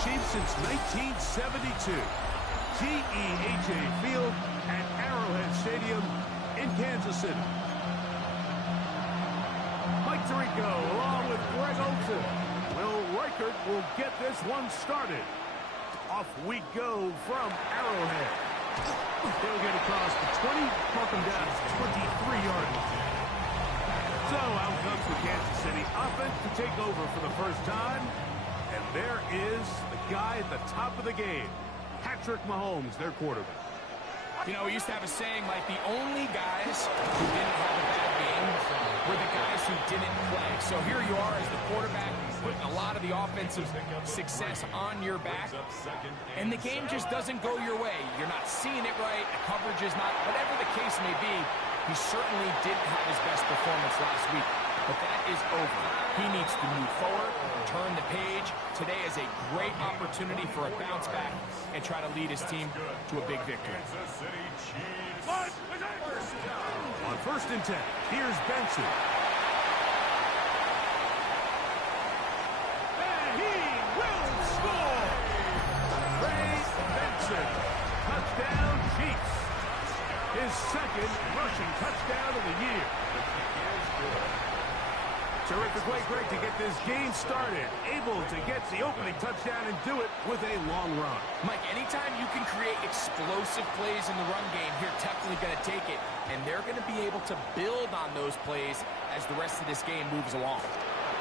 Chiefs since 1972. GEHA Field at Arrowhead Stadium in Kansas City. Mike Tirico along with Greg Olsen. Will Reichert will get this one started. Off we go from Arrowhead. They'll get across the 20, mark them down to 23-yard line. So out comes the Kansas City offense to take over for the first time. And there is the guy at the top of the game, Patrick Mahomes, their quarterback. You know, we used to have a saying like the only guys who didn't have a bad game were the guys who didn't play. So here you are as the quarterback putting a lot of the offensive success on your back, and the game just doesn't go your way. You're not seeing it right. The coverage is not, whatever the case may be, he certainly didn't have his best performance last week. But that is over. He needs to move forward, turn the page. Today is a great opportunity for a bounce back and try to lead his team to a big victory. On 1st and 10, here's Benson. And he will score! Ray Benson. Touchdown, Chiefs. His second rushing touchdown of the year. Terrific way, Greg, to get this game started. Able to get the opening touchdown and do it with a long run. Mike, anytime you can create explosive plays in the run game, you're definitely going to take it. And they're going to be able to build on those plays as the rest of this game moves along.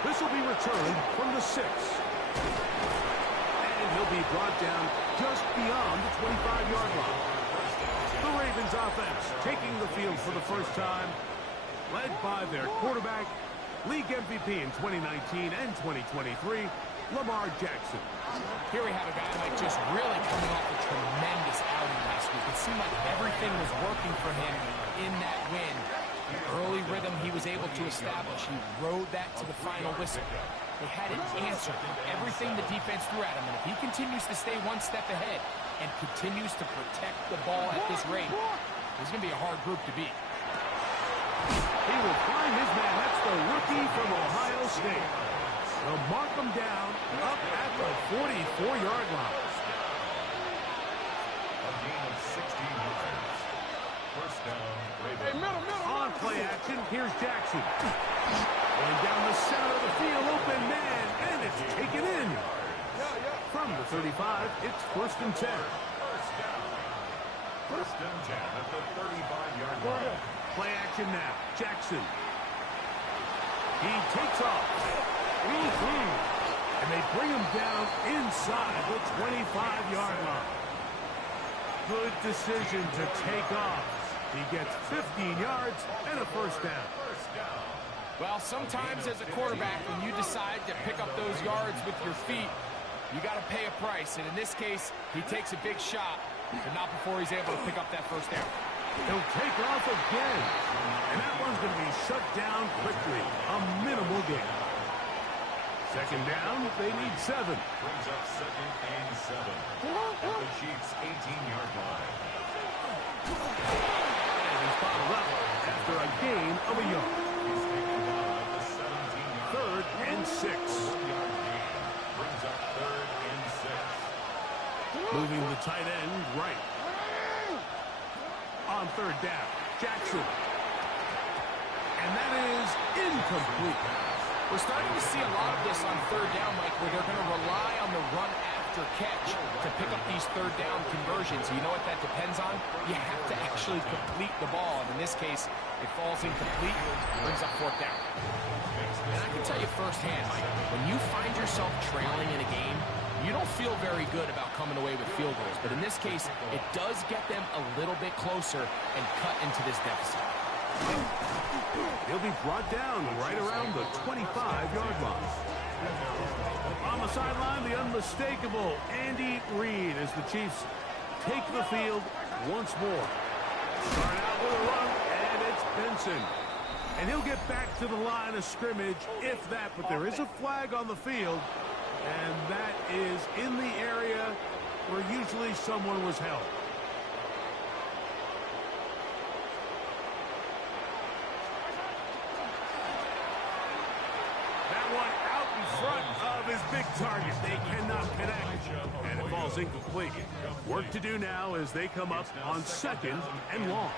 This will be returned from the 6. And he'll be brought down just beyond the 25-yard line. The Ravens offense taking the field for the first time, led by their quarterback, league MVP in 2019 and 2023, Lamar Jackson. Here we have a guy like just really coming off a tremendous outing last week. It seemed like everything was working for him in that win. The early rhythm he was able to establish. He rode that to the final whistle. They had an answer for everything the defense threw at him. And if he continues to stay one step ahead and continues to protect the ball at this rate, it's going to be a hard group to beat. He will find his man. That's the rookie from Ohio State. They'll mark him down up at the 44-yard line. A gain of 16 yards. First down, Ravens. On play action, here's Jackson. Going down the center of the field, open man, and it's taken in. From the 35, it's 1st and 10. First and 10 at the 35-yard line. Play action now. Jackson. He takes off. And they bring him down inside the 25-yard line. Good decision to take off. He gets 15 yards and a first down. Well, sometimes as a quarterback, when you decide to pick up those yards with your feet, you got to pay a price. And in this case, he takes a big shot, but not before he's able to pick up that first down. He'll take off again. And that one's going to be shut down quickly. A minimal gain. Second down, they need 7. Brings up 2nd and 7 at the Chiefs' 18-yard line. And he's bottled up after a gain of a yard. He's taken down at the 17-yard 3rd and 6. 4-yard gain. Brings up 3rd and 6. Moving the tight end right. On 3rd down, Jackson. And that is incomplete. We're starting to see a lot of this on 3rd down, Mike, where they're going to rely on the run after catch to pick up these 3rd down conversions. You know what that depends on? You have to actually complete the ball. And in this case, it falls incomplete, brings up 4th down. And I can tell you firsthand, Mike, when you find yourself trailing in a game, you don't feel very good about coming away with field goals. But in this case, it does get them a little bit closer and cut into this deficit. He'll be brought down right around the 25-yard line. On the sideline, the unmistakable Andy Reid as the Chiefs take the field once more. Start out with a run, and it's Benson. And he'll get back to the line of scrimmage, if that. But there is a flag on the field, and that is in the area where usually someone was held. That one out in front of his big target. They cannot connect, and it falls incomplete. Work to do now as they come up on 2nd and long.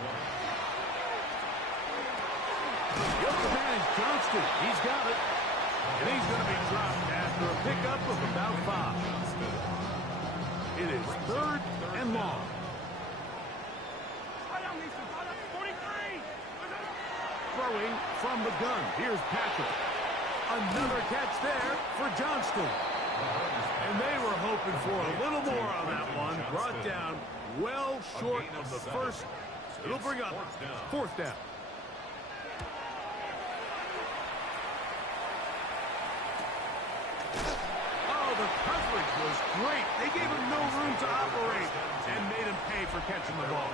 The other man is Johnston. He's got it. And he's going to be dropped after a pickup of about 5. It is 3rd and long. Throwing from the gun. Here's Patrick. Another catch there for Johnston. And they were hoping for a little more on that one. Brought down well short of the first. It'll bring up 4th down. Oh, the coverage was great. They gave him no room to operate and made him pay for catching the ball.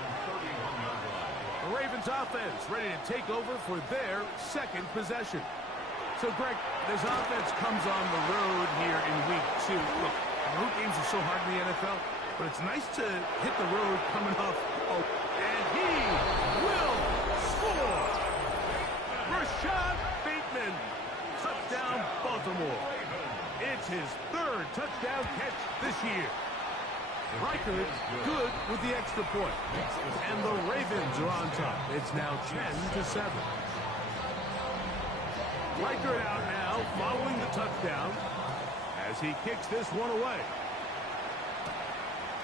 The Ravens offense ready to take over for their 2nd possession. So, Greg, this offense comes on the road here in week 2. Look, road games are so hard in the NFL, but it's nice to hit the road coming off. Oh, and he will score! Rashad Bateman, touchdown Baltimore. It's his 3rd touchdown catch this year. Riker good with the extra point. And the Ravens are on top. It's now 10-7. Riker out now following the touchdown as he kicks this one away.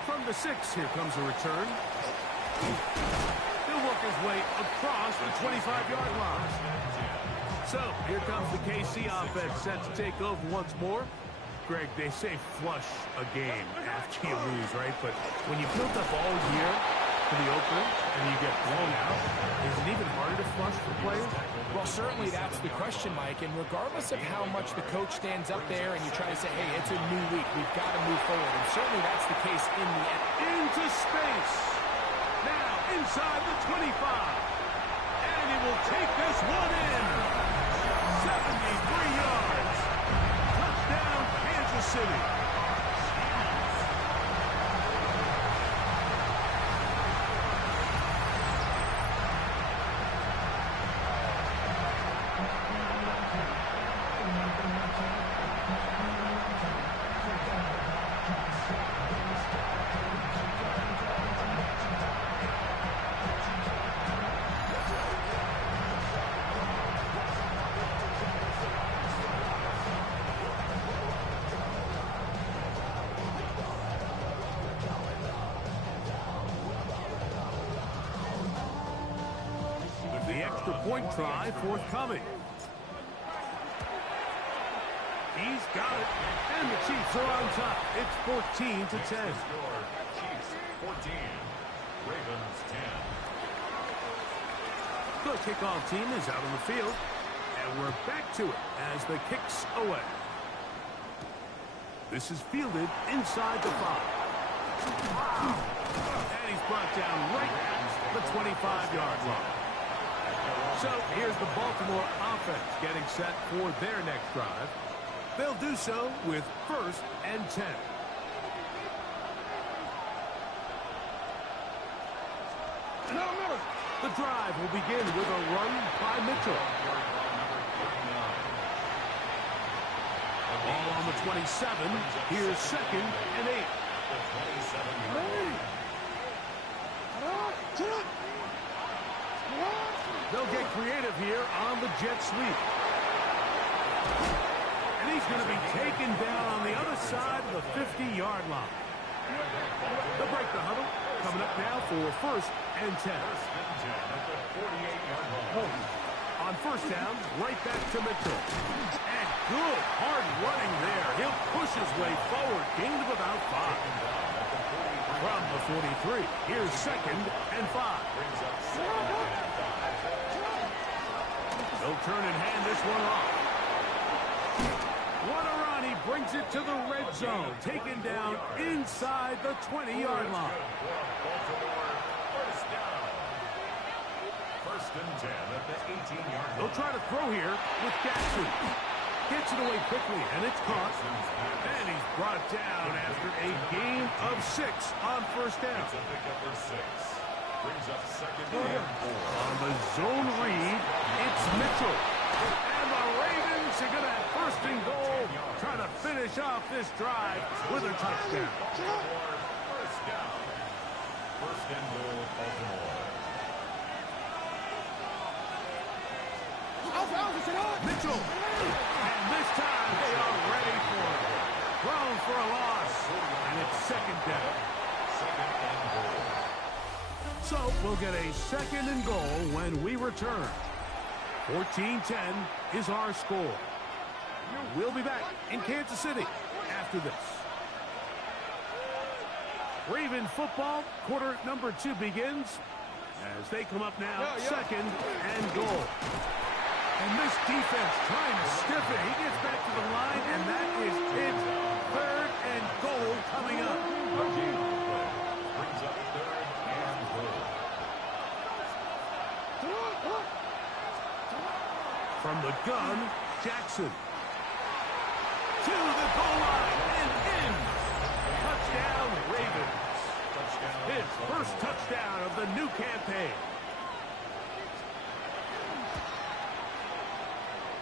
From the 6, here comes a return. He'll work his way across the 25-yard line. So here comes the KC offense set to take over once more. Greg, they say flush a game after you lose, right? But when you built up all year for the opener and you get blown out, is it even harder to flush for players? Well, certainly that's the question, Mike. And regardless of how much the coach stands up there and you try to say, hey, it's a new week, we've got to move forward. And certainly that's the case in the end. Into space. Now inside the 25. And he will take this one in. 73 yards. Touchdown, Kansas City. Point try forthcoming. He's got it, and the Chiefs are on top. It's 14-10. Chiefs 14, Ravens 10. The kickoff team is out on the field, and we're back to it as the kicks away. This is fielded inside the 5. And he's brought down right at the 25-yard line. So here's the Baltimore offense getting set for their next drive. They'll do so with 1st and 10. The drive will begin with a run by Mitchell. Ball on the 27. Here's 2nd and 8. They'll get creative here on the jet sweep. And he's going to be taken down on the other side of the 50-yard line. They'll break the huddle. Coming up now for 1st and 10. On 1st down, right back to Mitchell. And good hard running there. He'll push his way forward. Gain of about 5. From the 43, here's 2nd and 5. They'll turn and hand this one off. What a run. He brings it to the red zone. Taken down inside the 20-yard line. First and 10 at the 18-yard line. They'll try to throw here with Jackson. Gets it away quickly, and it's caught. And he's brought down after a gain of 6 on 1st down. It's a pickup for 6. Brings up 2nd and 4. On the zone read, it's Mitchell. And the Ravens are going to have 1st and goal. Try try to finish off this drive with a touchdown. First down. First and goal, Baltimore. Mitchell. And this time they are ready for it. Thrown for a loss. And it's second down. Second and goal. So we'll get a second and goal when we return. 14-10 is our score. We'll be back in Kansas City after this. Raven football, quarter number 2 begins as they come up now, second and goal. And this defense trying to stiff it. He gets back to the line, and that is his third and goal coming up. Brings up third and goal. From the gun, Jackson. To the goal line and in. Touchdown, Ravens. His first touchdown of the new campaign.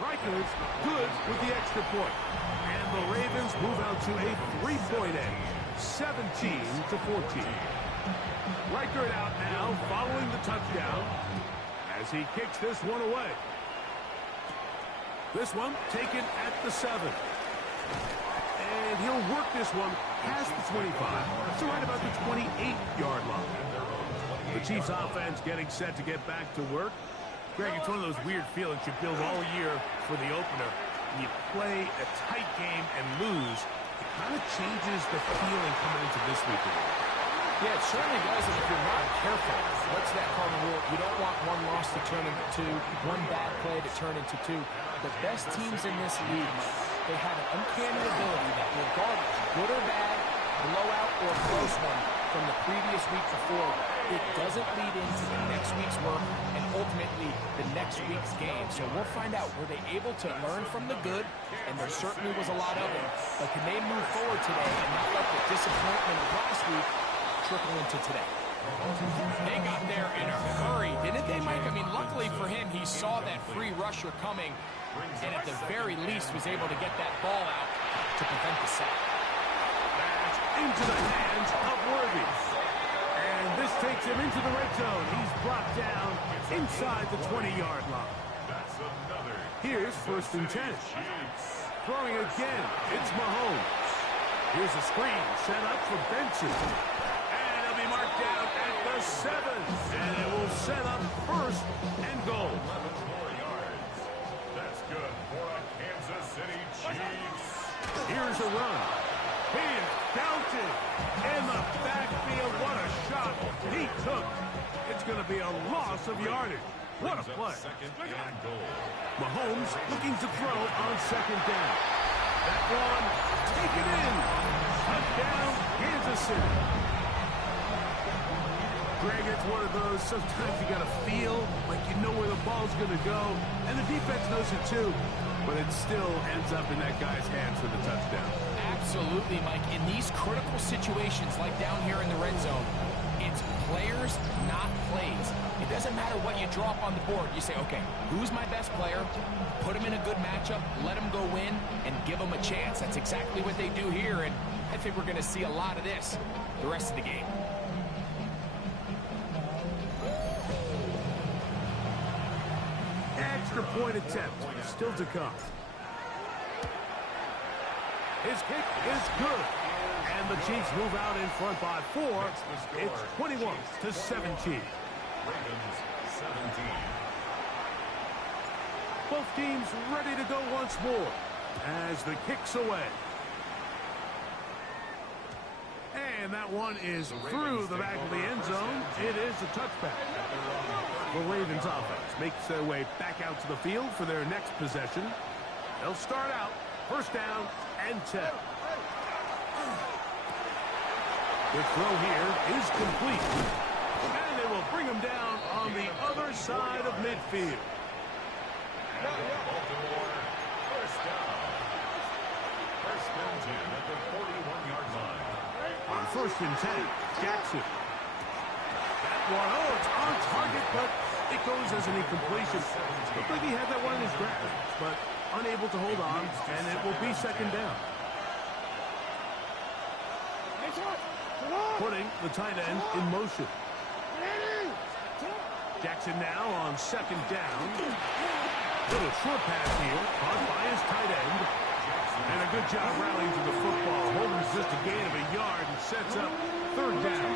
Rikers good with the extra point. And the Ravens move out to a 3-point edge, 17-14. Riker out now following the touchdown as he kicks this one away. This one taken at the 7. And he'll work this one past the 25 to right about the 28-yard line. The Chiefs offense getting set to get back to work. Greg, it's one of those weird feelings you build all year for the opener. When you play a tight game and lose, it kind of changes the feeling coming into this week. Yeah, it certainly does, and if you're not careful, what's that cardinal rule? You don't want one loss to turn into 2, one bad play to turn into 2. The best teams in this league, they have an uncanny ability that regardless, good or bad, blowout or close one from the previous week before, it doesn't lead into the next week's work and ultimately the next week's game. So we'll find out, were they able to learn from the good? And there certainly was a lot of it. But can they move forward today and not let the disappointment of last week trickle into today? They got there in a hurry, didn't they, Mike? I mean, luckily for him, he saw that free rusher coming and at the very least was able to get that ball out to prevent the sack. That's into the hands of Worthy. And this takes him into the red zone. He's brought down inside the 20-yard line. That's another. Here's first and 10. Throwing again, it's Mahomes. Here's a screen set up for Benson. And it'll be marked down at the 7. And it will set up first and goal. 11 more yards. That's good for a Kansas City Chiefs. Here's a run. He is belted in the backfield. What a shot he took. It's going to be a loss of yardage. What a play. Second and goal. Mahomes looking to throw on second down. That one, take it in. Touchdown, Kansas City. Greg, it's one of those, sometimes you got to feel like you know where the ball's going to go, and the defense knows it too, but it still ends up in that guy's hands for the touchdown. Absolutely, Mike. In these critical situations, like down here in the red zone, it's players, not plays. It doesn't matter what you draw up on the board. You say, okay, who's my best player? Put him in a good matchup, let him go win, and give him a chance. That's exactly what they do here, and I think we're going to see a lot of this the rest of the game. Extra point attempt still to come. His kick is good. And the Chiefs move out in front by 4. It's 21-17. Ravens 17. Both teams ready to go once more as the kick's away. And that one is through the back of the end zone. It is a touchback. The Ravens offense makes their way back out to the field for their next possession. They'll start out first down and 10. The throw here is complete. And they will bring him down on the other side of midfield. Baltimore, first down. First and 10 at the 41-yard line. On first and 10, Jackson. That one, oh, it's on target, but it goes as an incompletion. Looked like he had that one in his grasp, but unable to hold on, and it will be second down. Putting the tight end in motion. Jackson now on second down. Little short pass here, caught by his tight end. And a good job rallying to the football. Holding just a gain of a yard and sets up third down.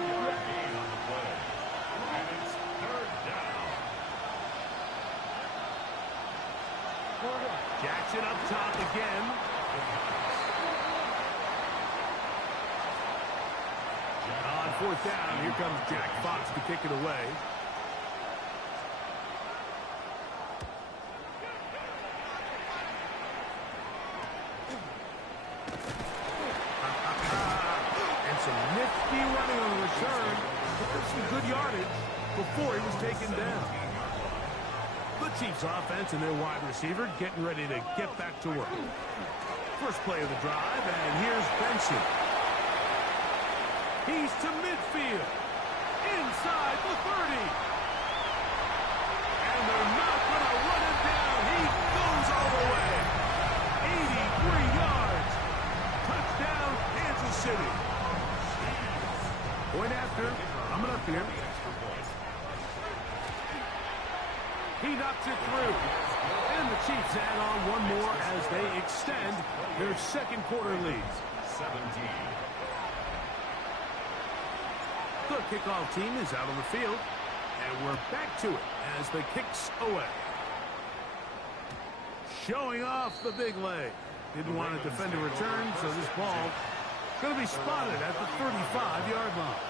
Jackson up top again. On fourth down, here comes Jack Fox to kick it away. And some nifty running on the return. Took some good yardage before he was taken down. The Chiefs offense and their wide receiver getting ready to get back to work. First play of the drive, and here's Benson. He's to midfield. Inside the 30. And they're not going to run him down. He goes all the way. 83 yards. Touchdown, Kansas City. Point after. Coming up here. He knocks it through. And the Chiefs add on one more as they extend their second quarter lead. 17. The kickoff team is out on the field. And we're back to it as the kicks away. Showing off the big leg. Didn't want to defend a return, so this ball going to be spotted at the 35-yard line.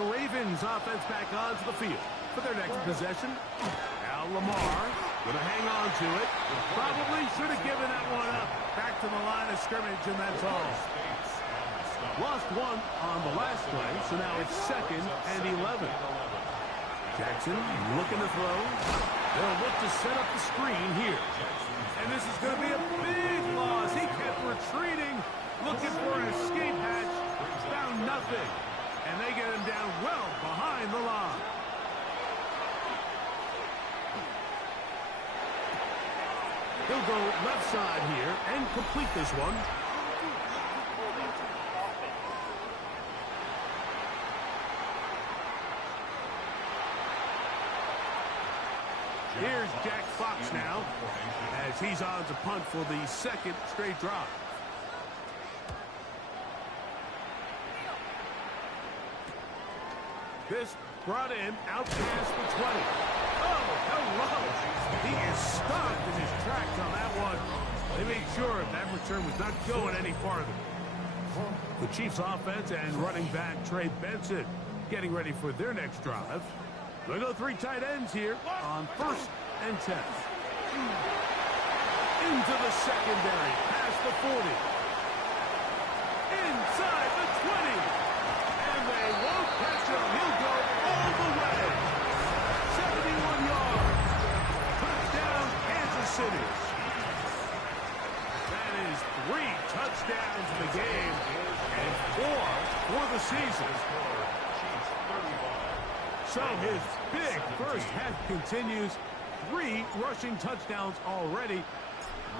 The Ravens offense back onto the field for their next possession. Now Lamar going to hang on to it. Probably should have given that one up. Back to the line of scrimmage, and that's all. Lost one on the last play, so now it's 2nd and 11. Jackson looking to throw. They'll look to set up the screen here. And this is going to be a big loss. He kept retreating, looking for an escape hatch. Found nothing. And they get him down well behind the line. He'll go left side here and complete this one. Here's Jack Fox now as he's on to punt for the second straight drive. This brought him out past the 20. Oh, hello. He is stopped in his tracks on that one. They made sure that return was not going any farther. The Chiefs offense and running back Trey Benson getting ready for their next drive. They'll go 3 tight ends here on 1st and 10. Into the secondary, past the 40. Inside the 20. And they won't catch him. He'll go all the way. 71 yards. Touchdown, Kansas City. That is 3 touchdowns in the game and 4 for the season. So his big first half continues. 3 rushing touchdowns already.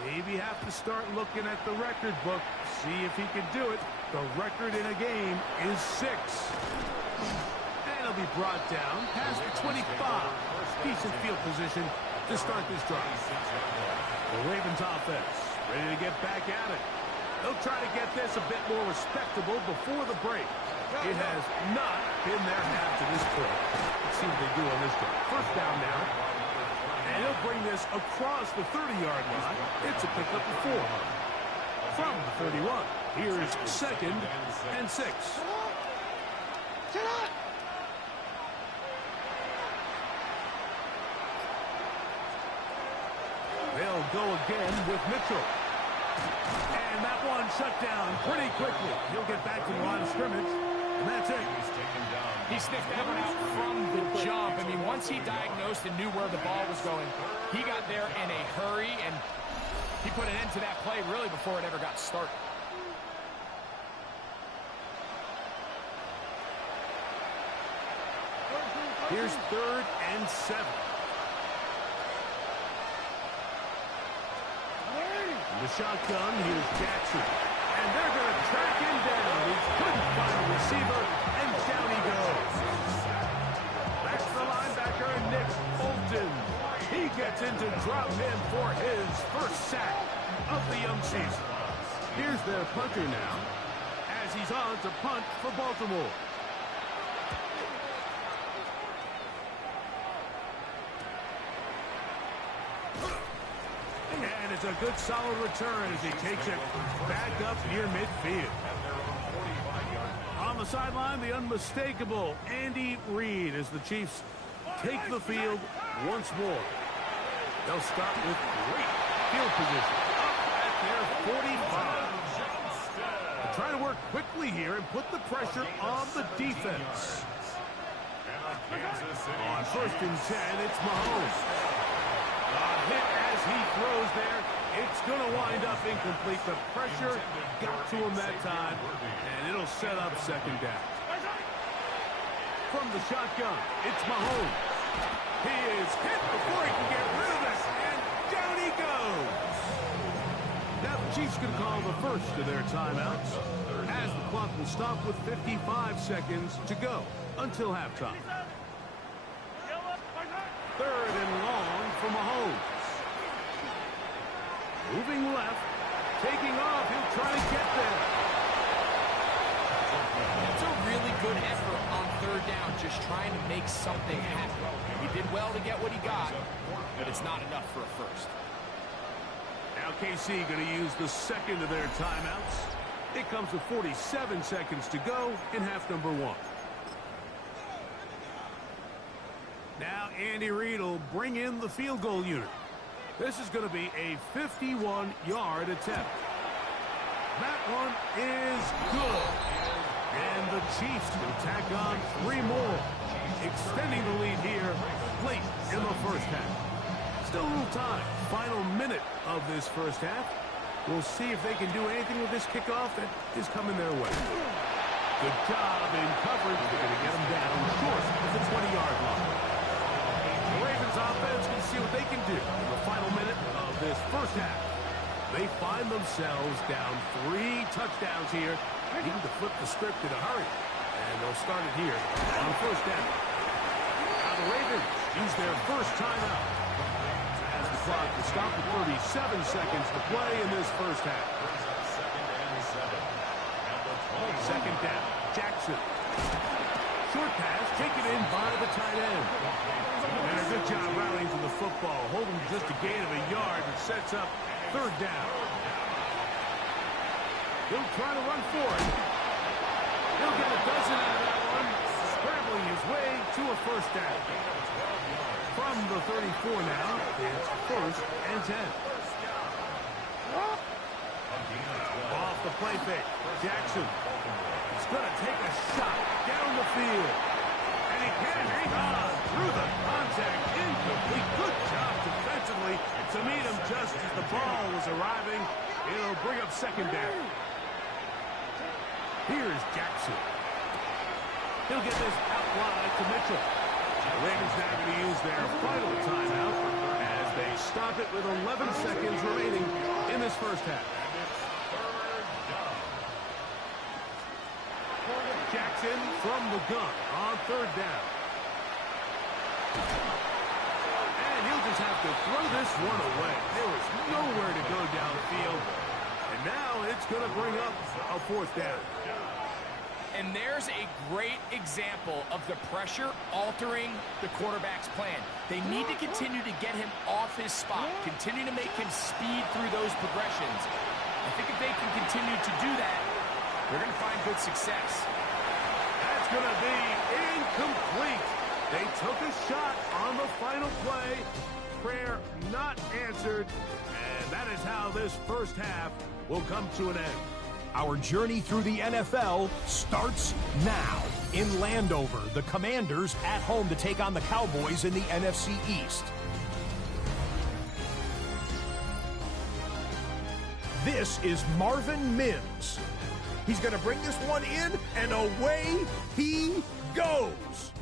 Maybe have to start looking at the record book. See if he can do it. The record in a game is 6. And he'll be brought down past the 25. Decent field position to start this drive. The Ravens offense ready to get back at it. They'll try to get this a bit more respectable before the break. It has not been their half to this point. Let's see what they do on this drive. First down now. And he'll bring this across the 30-yard line. It's a pickup of 4. From the 31. Here is 2nd and 6. They'll go again with Mitchell. And that one shut down pretty quickly. He'll get back to the line of scrimmage. And that's it. He sniffed that one out from the jump. I mean, once he diagnosed and knew where the ball was going, he got there in a hurry, and he put an end to that play really before it ever got started. Here's 3rd and 7. The shotgun, here's Jackson. And they're going to track him down. He couldn't find a receiver, and down he goes. That's the linebacker, Nick Bolton. He gets into drop him for his first sack of the young season. Here's their punter now, as he's on to punt for Baltimore. And it's a good solid return as he takes it back up near midfield. On the sideline, the unmistakable Andy Reid as the Chiefs take the field once more. They'll start with great field position up at their 45. They're trying to work quickly here and put the pressure on the defense. On 1st and 10, it's Mahomes. A hit as he throws there. It's going to wind up incomplete. The pressure got to him that time, and it'll set up 2nd down. From the shotgun, it's Mahomes. He is hit before he can get rid of it, and down he goes. Now the Chiefs can call the first of their timeouts, as the clock will stop with 55 seconds to go until halftime. 3rd and long for Mahomes. Moving left, taking off, he'll try to get there. It's a really good effort on 3rd down, just trying to make something happen. He did well to get what he got, but it's not enough for a first. Now KC going to use the 2nd of their timeouts. It comes with 47 seconds to go in half number 1. Now Andy Reid will bring in the field goal unit. This is going to be a 51-yard attempt. That one is good. And the Chiefs will tack on 3 more, extending the lead here late in the first half. Still a little time. Final minute of this first half. We'll see if they can do anything with this kickoff that is coming their way. Good job in coverage. They're going to get them down short of the 20-yard line. The Ravens offense can see what they can do in the final minute of this first half. They find themselves down 3 touchdowns here, needing to flip the script in a hurry. And they'll start it here on 1st down. Now the Ravens use their first timeout as the clock will stop with 37 seconds to play in this first half. 2nd down, Jackson. Short pass taken in by the tight end. And a good job rallying to the football, holding just a gain of a yard that sets up 3rd down. He'll try to run for it. He'll get a dozen out of that one, scrambling his way to a 1st down. From the 34 now, it's 1st and 10. Off the play fake, Jackson. He's going to take a shot down the field. And he can hang on through the contact. Incomplete. Good job defensively to meet him just as the ball was arriving. It'll bring up 2nd down. Here's Jackson. He'll get this out wide to Mitchell. The Ravens now going to use their final timeout as they stop it with 11 seconds remaining in this first half. Jackson from the gun on 3rd down. And he'll just have to throw this one away. There was nowhere to go downfield. And now it's going to bring up a 4th down. And there's a great example of the pressure altering the quarterback's plan. They need to continue to get him off his spot, continue to make him speed through those progressions. I think if they can continue to do that, they're going to find good success. That's going to be incomplete. They took a shot on the final play. Prayer not answered. And that is how this first half will come to an end. Our journey through the NFL starts now. In Landover, the Commanders at home to take on the Cowboys in the NFC East. This is Marvin Mims. He's going to bring this one in, and away he goes.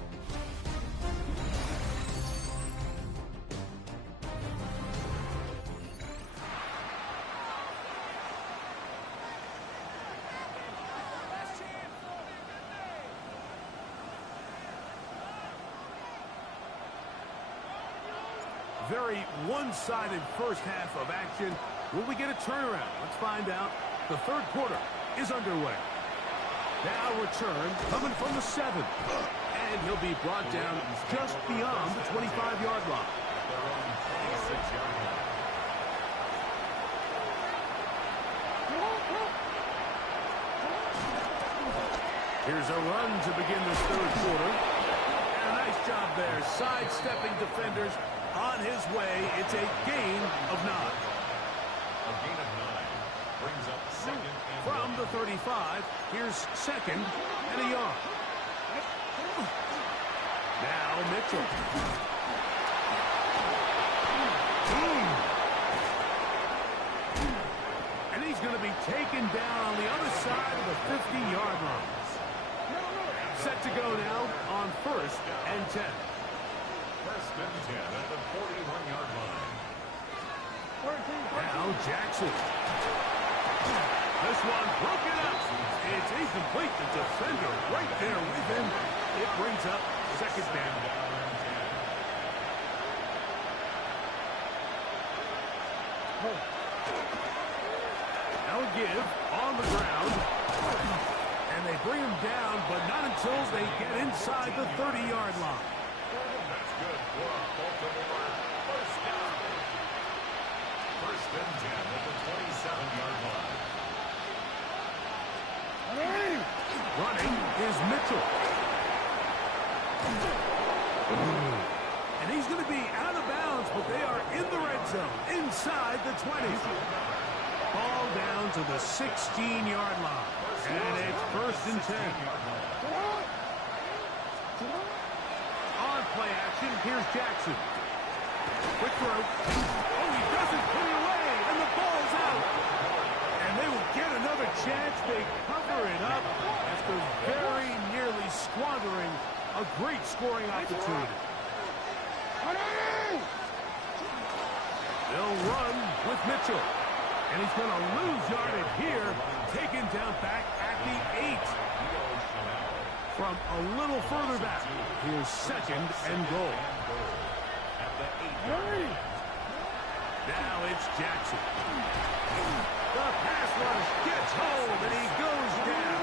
very one-sided first half of action. Will we get a turnaround? Let's find out. The third quarter is underway. Now return coming from the 7. And he'll be brought down just beyond the 25-yard line. Here's a run to begin this third quarter. And a nice job there, sidestepping defenders on his way. It's a gain of 9. A gain of 9 brings up second and From the 35, here's second and a yard. Now Mitchell. And he's going to be taken down on the other side of the 50-yard line. Set to go now on 1st and 10. First and 10 at the 41-yard line. Now Jackson. This one broken up. It's incomplete. The defender right there with him. It brings up second down. Now a give on the ground. And they bring him down, but not until they get inside the 30-yard line. That's good for Baltimore. First down. First and 10 at the 27-yard line. Running is Mitchell. And he's going to be out of bounds, but they are in the red zone, inside the 20. Ball down to the 16-yard line. And it's first and 10. On play action, here's Jackson. Quick throw. Oh, he doesn't put it away, and the ball's out. And they will get another chance. They cover it up after very nearly squandering a great scoring opportunity. They'll run with Mitchell. And he's going to lose yardage here. Taken down back at the 8. From a little further back, here's second and goal. At the 8-yard line. Now it's Jackson. The pass rush gets home, and he goes down.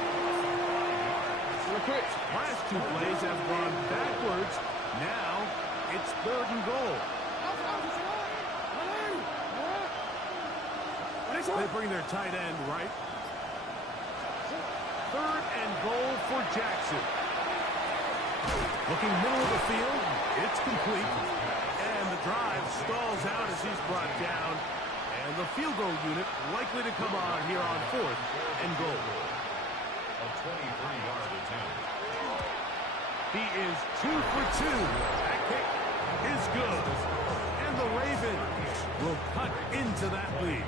Last two plays have gone backwards. Now it's third and goal. They bring their tight end right. Third and goal for Jackson. Looking middle of the field, it's complete. And the drive stalls out as he's brought down. And the field goal unit likely to come on here on 4th and goal. A 23-yard attempt. He is 2 for 2. That kick is good. And the Ravens will cut into that lead.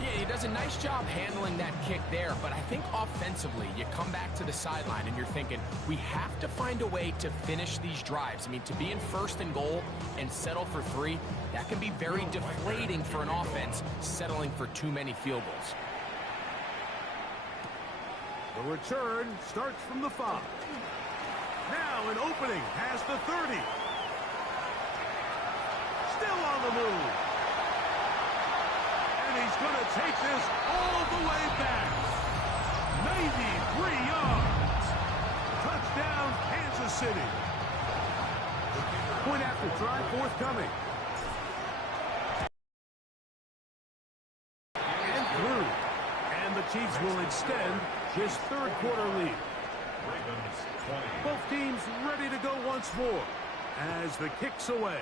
Yeah, he does a nice job handling that kick there, but I think offensively, you come back to the sideline and you're thinking, we have to find a way to finish these drives. I mean, to be in first and goal and settle for 3, that can be very deflating for an offense, settling for too many field goals. The return starts from the 5. Now an opening past the 30. Still on the move. And he's going to take this all the way back. 93 yards. Touchdown, Kansas City. Point after try forthcoming. And through. And the Chiefs will extend this third quarter lead. Both teams ready to go once more as the kick's away.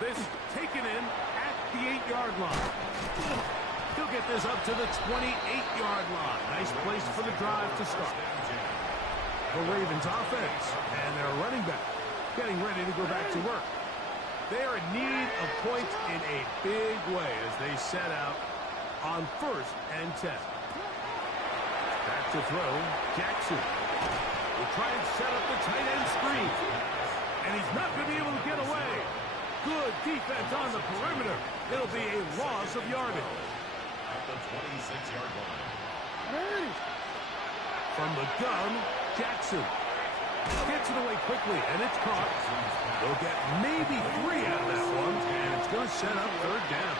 This taken in at the 8-yard line. He'll get this up to the 28-yard line. Nice place for the drive to start. The Ravens offense and their running back getting ready to go back to work. They are in need of points in a big way as they set out on 1st and 10. Back to throw, Jackson will try and set up the tight end screen. And he's not going to be able to get away. Good defense on the perimeter. It'll be a loss of yardage. At the 26-yard line. From the gun, Jackson. Gets it away quickly, and it's caught. They'll get maybe 3 out of that one, and it's going to set up third down.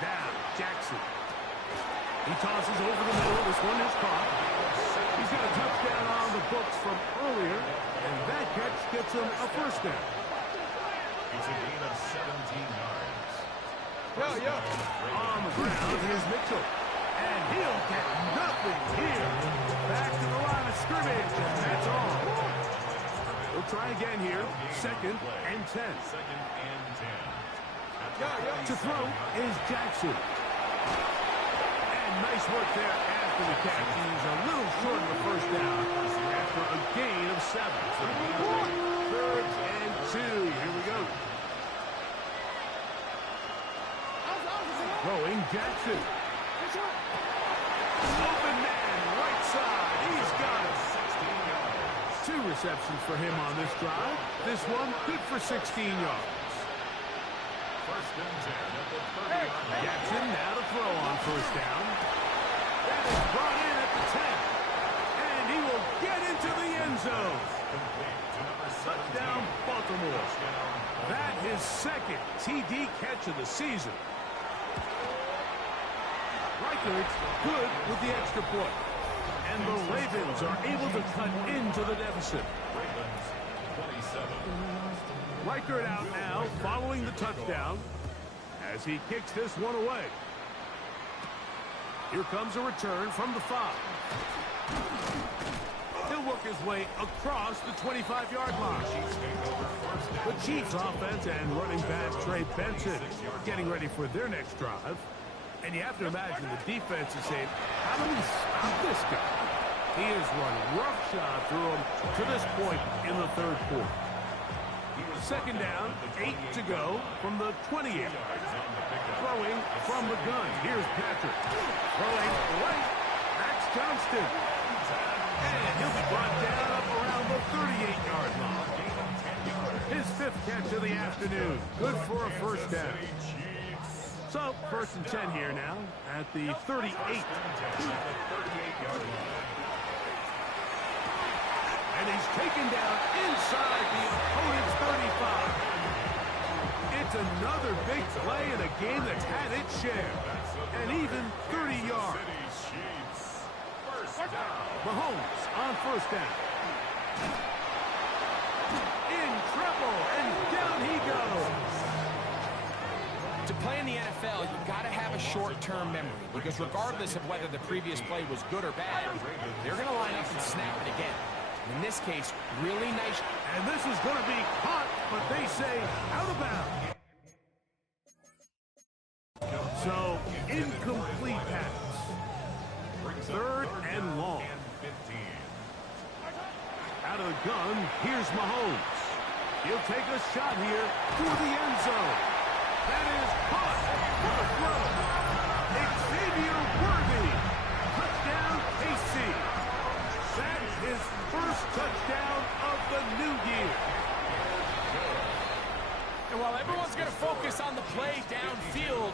Now, Jackson. He tosses over the middle. This one is caught. He's got a touchdown on the books from earlier, and that catch gets him a first down. It's a gain of 17 yards. On the ground, here's Mitchell. And he'll get nothing here. Back to the line of scrimmage, and that's all. We'll try again here. 2nd and 10. 2nd and 10. To throw is Jackson. And nice work there after the catch. He's a little short of the first down after a gain of 7. 3rd and 2. Here we go. Throwing Jackson. Open man, right side. He's got it. 2 receptions for him on this drive. This one good for 16 yards. 1st and 10 at the 30. Jackson now to throw on first down. That is brought in at the 10. And he will get into the end zone. Touchdown, Baltimore. That is 2nd TD catch of the season. Reichardt's good with the extra point. And the Ravens are able to cut into the deficit. Ravens 27. Reichard out now following the touchdown as he kicks this one away. Here comes a return from the 5. He'll work his way across the 25-yard line. The Chiefs offense and running back Trey Benson getting ready for their next drive. And you have to imagine the defense is saying, how do we stop this guy? He has run roughshod through him to this point in the 3rd quarter. 2nd down, 8 to go from the 28. Throwing from the gun. Here's Patrick. Throwing right. That's Johnston. And he'll be brought down up around the 38-yard line. His 5th catch of the afternoon. Good for a first down. So, 1st and 10 here now at the 38. And he's taken down inside the opponent's 35. It's another big play in a game that's had its share. And even 30 yards. Mahomes on first down. In trouble, and down he goes. To play in the NFL, you've got to have a short-term memory because regardless of whether the previous play was good or bad, they're going to line up and snap it again. In this case, really nice. And this is going to be caught, but they say out of bounds. So, incomplete pass. 3rd and long. Out of the gun, here's Mahomes. He'll take a shot here for the end zone. That is caught. What a throw. Xavier Worthy. Touchdown, KC. That's his first touchdown of the new year. And while everyone's going to focus on the play downfield,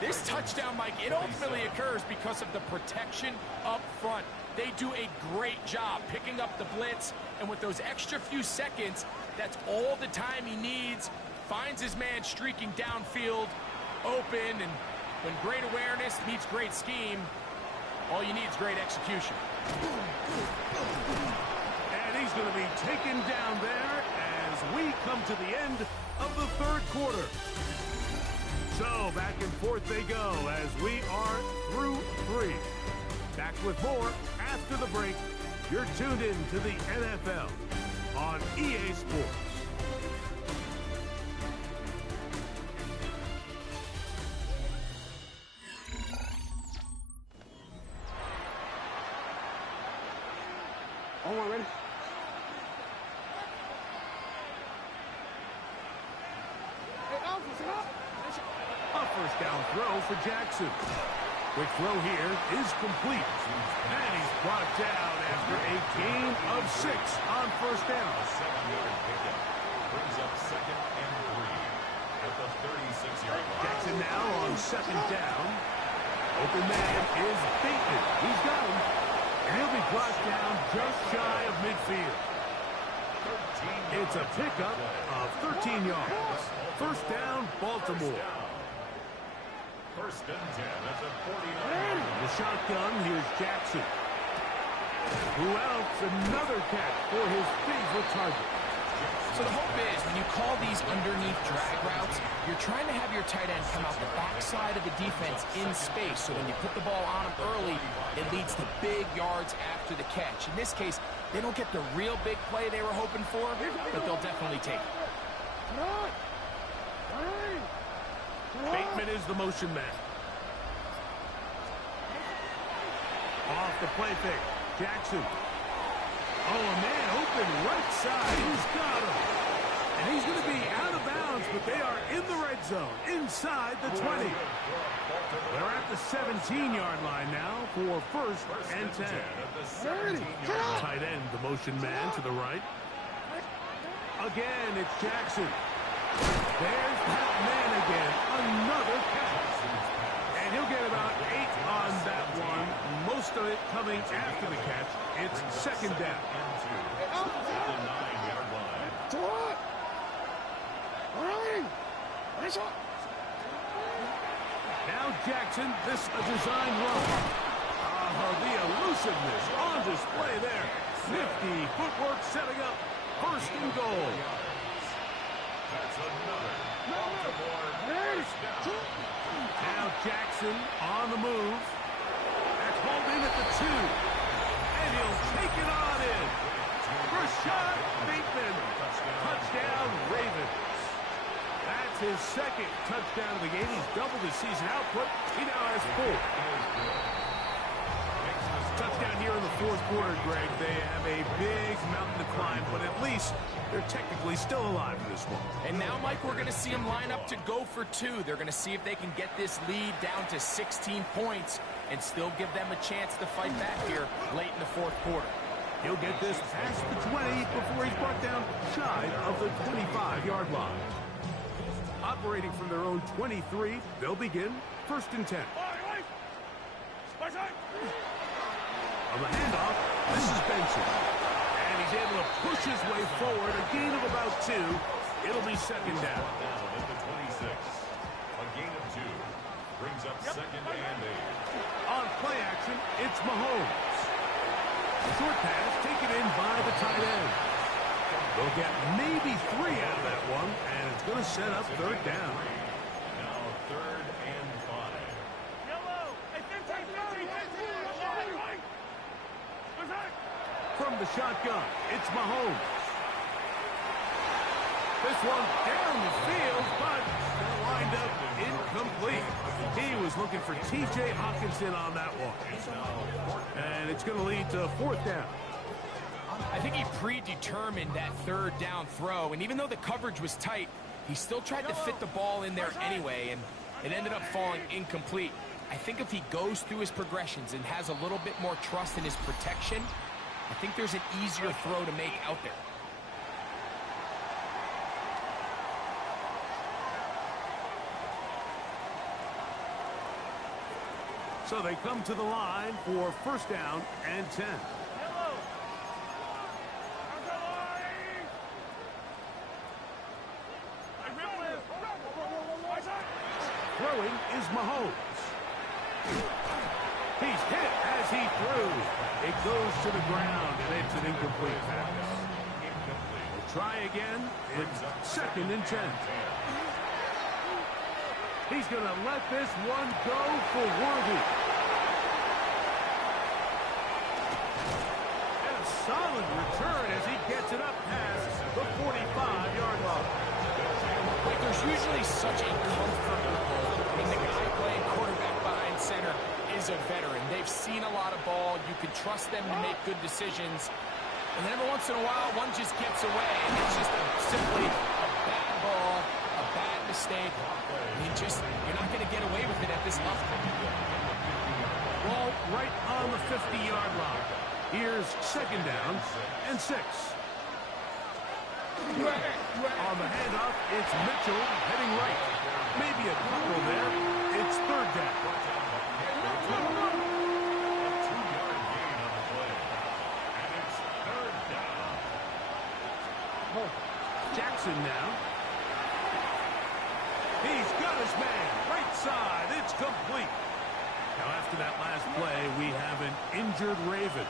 this touchdown, Mike, it ultimately occurs because of the protection up front. They do a great job picking up the blitz, and with those extra few seconds, that's all the time he needs. Finds his man streaking downfield, open, and when great awareness meets great scheme, all you need is great execution. And he's going to be taken down there as we come to the end of the 3rd quarter. So back and forth they go as we are through 3. Back with more after the break. You're tuned in to the NFL on EA Sports. All right, ready? A first down throw for Jackson. Quick throw here is complete. And he's brought down after a gain of 6 on first down. 7-yard pickup brings up 2nd and 3 at the 36-yard line. Jackson now on 2nd down. Open man is Bateman. He's got him. And he'll be brought down just shy of midfield. It's a pickup of 13 yards. First down, Baltimore. First and 10 at the 49. The shotgun, here's Jackson. Who else? Another catch for his favorite target. So the hope is when you call these underneath drag routes, you're trying to have your tight end come out the backside of the defense in space. So when you put the ball on him early, it leads to big yards after the catch. In this case, they don't get the real big play they were hoping for, but they'll definitely take it. Bateman is the motion man. Off the play fake. Jackson. Oh, a man open right side. He's got him. And he's going to be out of bounds, but they are in the red zone, inside the 20. They're at the 17-yard line now for first and 10. Tight end, the motion man to the right. Again, it's Jackson. There's that man again. Another catch. And he'll get about 8 on that one. Most of it coming after the catch. It's second down. Now Jackson, this a designed run. The elusiveness on display there. Nifty footwork setting up first and goal. That's another Baltimore first down. Now Jackson on the move. That's hauled in at the 2. And he'll take it on in. Rashad Bateman. Touchdown, Ravens. That's his second touchdown of the game. He's doubled his season output. He now has 4. Touchdown here in the fourth quarter, Greg. They have a big mountain to climb, but at least they're technically still alive in this one. And now, Mike, we're going to see them line up to go for 2. They're going to see if they can get this lead down to 16 points and still give them a chance to fight back here late in the fourth quarter. He'll get this past the 20 before he's brought down shy of the 25-yard line. Operating from their own 23, they'll begin first and 10. On the handoff, this is Benson. And he's able to push his way forward, a gain of about 2. It'll be second down. Down at the 26. A gain of 2. Brings up second and 8. On play action, it's Mahomes. Short pass taken in by the tight end. They'll get maybe 3 out of that one, and it's going to set up third down. Now third and 5. From the shotgun, it's Mahomes. This one down the field, but lined up incomplete. He was looking for T.J. Hawkinson on that one. And it's going to lead to fourth down. I think he predetermined that third down throw, and even though the coverage was tight, he still tried to fit the ball in there anyway, and it ended up falling incomplete. I think if he goes through his progressions and has a little bit more trust in his protection, I think there's an easier throw to make out there. So they come to the line for first down and 10. Throwing is Mahomes. He's hit as he threw. It goes to the ground, and it's an incomplete pass. We'll try again. It's second and 10. He's going to let this one go for Worthy. And a solid return as he gets it up past the 45-yard line. Like, there's usually such a comfort level when the guy playing quarterback behind center is a veteran. They've seen a lot of ball. You can trust them to make good decisions. And then every once in a while, one just gets away. And it's just simply a bad ball, a bad mistake. You're not going to get away with it at this level. Ball right on the 50-yard line. Here's second down and 6. On the handoff, it's Mitchell heading right. Maybe a couple there. It's third down. 2-yard gain on the play. And it's third down. Jackson now. He's got his man. Right side. It's complete. Now, after that last play, we have an injured Raven.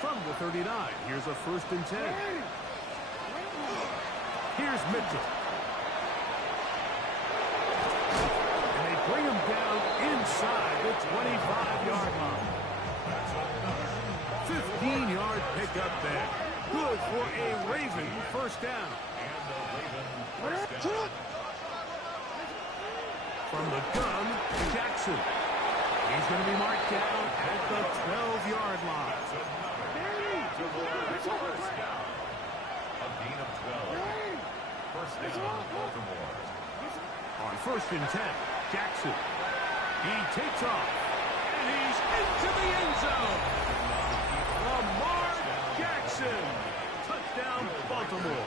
From the 39, here's a 1st and 10. Here's Mitchell. And they bring him down inside the 25-yard line. 15-yard pickup there. Good for a Raven 1st down. And the Raven first down. From the gun, Jackson. He's going to be marked down at the 12-yard line. First down. A gain of 12. First down, Baltimore. On 1st and 10, Jackson. He takes off. And he's into the end zone. Lamar Jackson. Touchdown, Baltimore.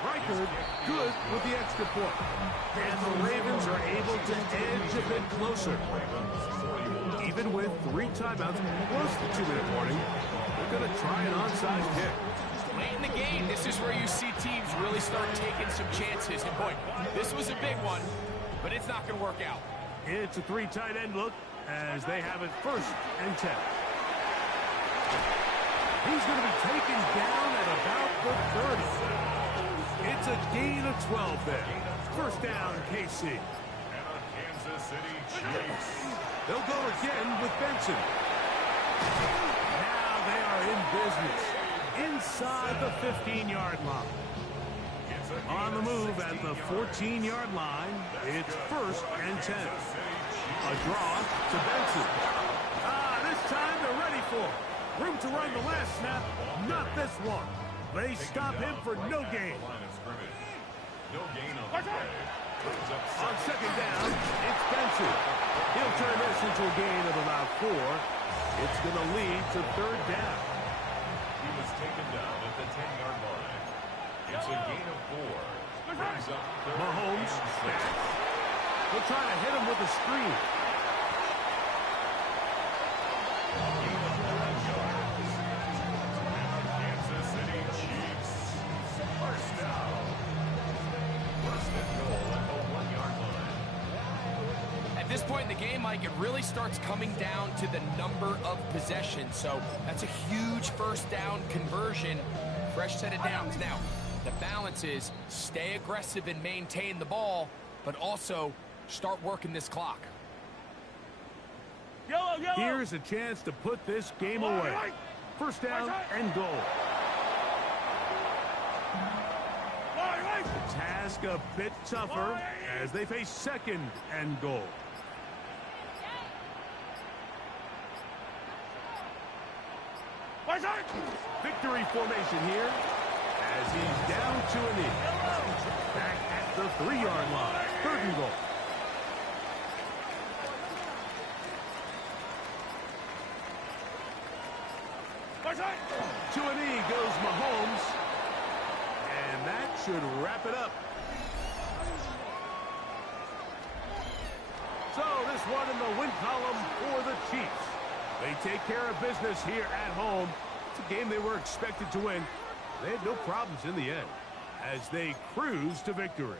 Reichard good with the extra point. And the Ravens are able to edge a bit closer. Even with 3 timeouts plus the 2-minute warning, they're going to try an onside kick. Late in the game, this is where you see teams really start taking some chances. And boy, this was a big one, but it's not going to work out. It's a 3 tight end look as they have it 1st and 10. He's going to be taken down at about the 30. It's a gain of 12 there. 1st down, KC. And a Kansas City Chiefs. They'll go again with Benson. Now they are in business. Inside the 15-yard line. On the move at the 14-yard line, it's 1st and 10. A draw to Benson. This time they're ready for it. Room to run the last snap, not this one. They stop him for no gain. No gain on the play. On 2nd down, it's Benson. He'll turn this into a gain of about 4. It's going to lead to 3rd down. He was taken down at the 10-yard line. It's a gain of 4. Brings up Mahomes back. They'll try to hit him with a screen. Kansas City Chiefs. First down. 1st and goal at the 1-yard line. At this point in the game, Mike, it really starts coming down to the number of possessions. So that's a huge 1st down conversion. Fresh set of downs. Now, the balance is stay aggressive and maintain the ball, but also start working this clock. Here's a chance to put this game away. 1st down and goal. The task a bit tougher as they face 2nd and goal. Victory formation here as he's down to a knee. Back at the 3-yard line. 3rd and goal. To a knee goes Mahomes. And that should wrap it up. So this one in the win column for the Chiefs. They take care of business here at home. It's a game they were expected to win. They had no problems in the end as they cruise to victory.